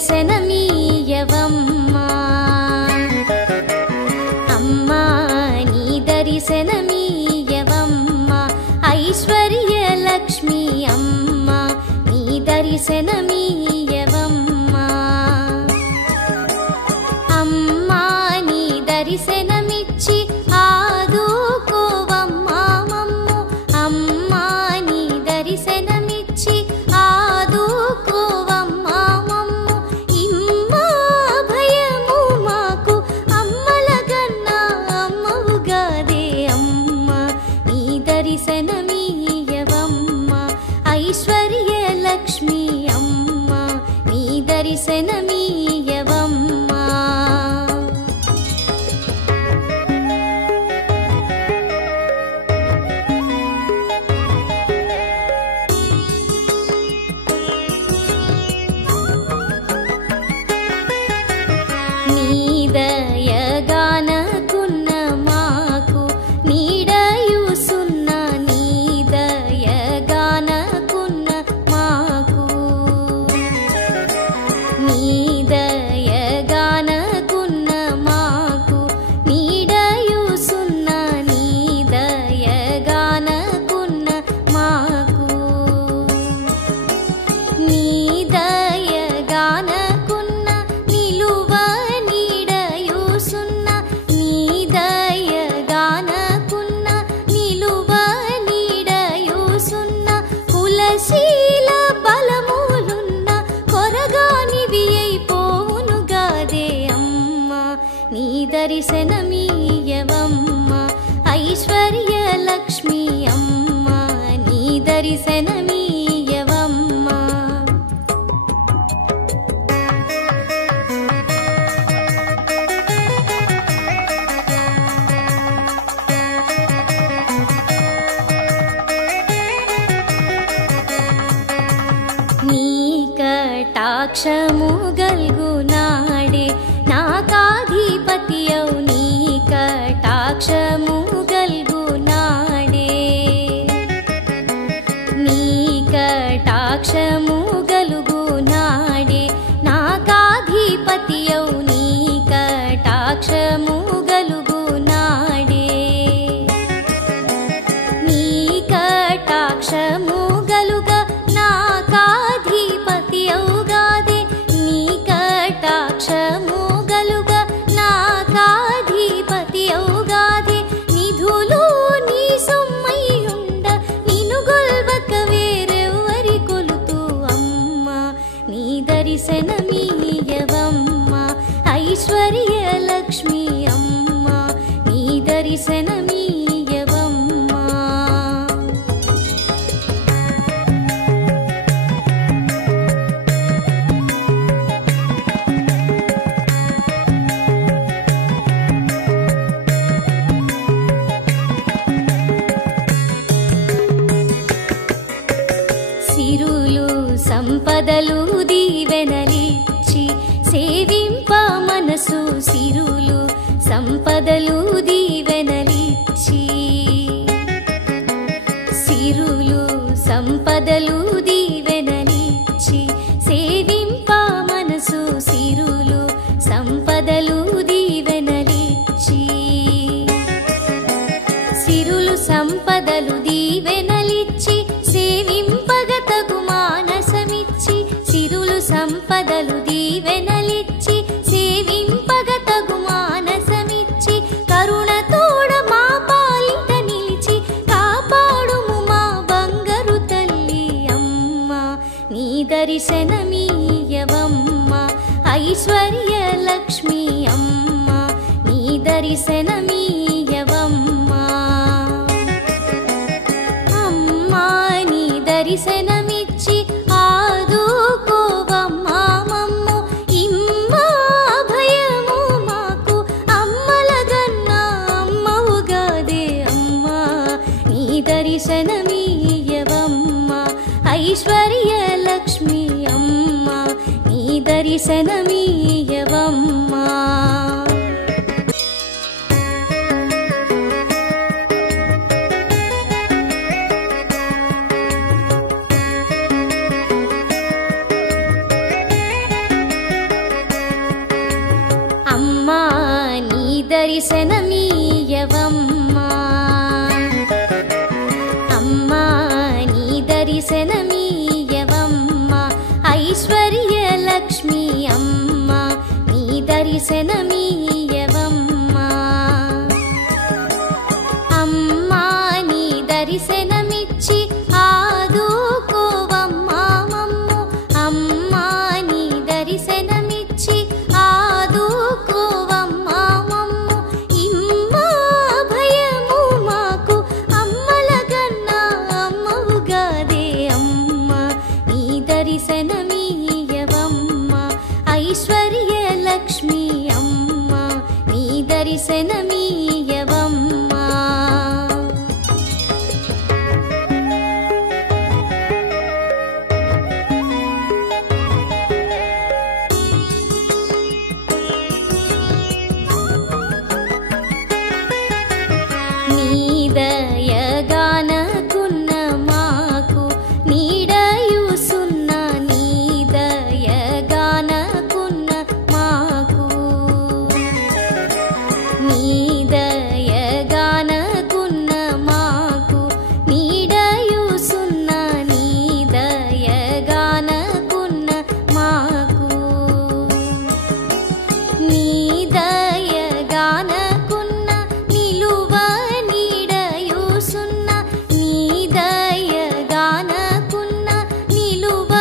దర్శనమీయవమ్మా అమ్మా నీ దర్శనమీయవమ్మా ఐశ్వర్య లక్ష్మి అమ్మా నీ దర్శనమీయవమ్మా అమ్మా నీ దర్శనమిచ్చి ఆదుకోవమ్మా మమ్ము అమ్మా నీ దర్శనమిచ్చి ఆదుకోవమ్మా మమ్ము ఇమ్మా భయము మాకు అమ్మలగన్నా అమ్మవుగాదే అమ్మా నీ దర్శనమీయవమ్మా ఐశ్వర్య లక్ష్మి అమ్మా నీ దర్శనమీయవమ్మా నీదయగానకున్న మాకు నీడయుసున్న నీదయగానకున్న మాకు నీదయగానకున్న మాకు నీడయుసున్న నీదయగానకున్న మాకు నీదయగానకున్న నిలువ నీడయుసున్న నీదయగానకున్న నిలువ నీడయుసున్న కులశీల బలములున్న కొరగానివి అయిపోవునుగాదే అమ్మా నీ దర్శనమీయవమ్మా ఐశ్వర్య లక్ష్మి అమ్మా నీ దర్శనమీయవమ్మా నీ కటాక్షము గల్గునాడే నాకాధిపతియౌ నీ కటాక్షము గల్గునాడే నీ కటాక్షము గలుగునాడే నాకాధిపతియౌ నీ కటాక్షము గలుగునాడే నీ కటాక్షము గలుగ నాకాధిపతియౌగాదే నీ కటాక్షము గలుగ నాకాధిపతియౌగాదే నిధులు నీ సొమ్మయ్యుండ నిన్ను గొల్వక వేరెవ్వరి కొలుతూ అమ్మా నీ దర్శనమీయవమ్మా ఐశ్వర్య లక్ష్మి అమ్మా నీ దర్శనమీయవమ్మా సిరులు సంపదలు దీవెనలిచ్చి సేవింప మనసు సిరులు సంపదలు దీవెనలిచ్చి సిరులు సంపదలు దీవెనలిచ్చి సేవింప మనసు సిరులు సంపదలు దీవెనలిచ్చి సిరులు సంపదలు దీవెనలిచ్చి సేవింపగతగు మానసమిచ్చి సిరులు సంపదలు దీవెనలిచ్చి సేవింపగతగు మానసమిచ్చి కరుణతోడ మా పాలిట నిలిచి కాపాడుము మా బంగారు తల్లి అమ్మా నీ దర్శనమీయవమ్మా ఐశ్వర్య లక్ష్మి అమ్మా నీ దర్శనమీయవమ్మా అమ్మా నీ దర్శనమిచ్చి ఆదుకోవమ్మా మమ్ము ఇమ్మా భయము మాకు అమ్మలగన్నా అమ్మవుగాదే అమ్మా నీ దర్శనమీయవమ్మా ఐశ్వర్య లక్ష్మి అమ్మా నీ దర్శనమీయవమ్మా దర్శనమీయవమ్మా అమ్మా నీ దర్శనమీయవమ్మా ఐశ్వర్య లక్ష్మి అమ్మా నీ దర్శనమీయవమ్మా అమ్మా నీ దర్శనమిచ్చి ఆదుకోవమ్మా మమ్ము అమ్మా నీ దర్శనమిచ్చి ఆదుకోవమ్మా మమ్ము ఇమ్మా భయము మాకు అమ్మలగన్నా అమ్మవుగాదే అమ్మా నీ దర్శనమీయవమ్మా ఐశ్వర్య లక్ష్మి అమ్మా నీ దర్శనమీయవమ్మా నీదయగానకున్న మాకు నీడయుసున్న నీదయగానకున్న మాకు నీదయగానకున్న మాకు నీడయుసున్న నీదయగానకున్న మాకు నీదయగానకున్న నిలువ నీడయుసున్న నీదయగానకున్న నిలువ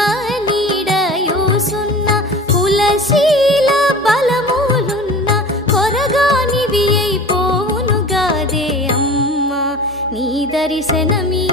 నీడయుసున్న కులశీల బలములున్న కొరగానివి అయిపోవునుగాదే అమ్మా నీ దర్శనమీ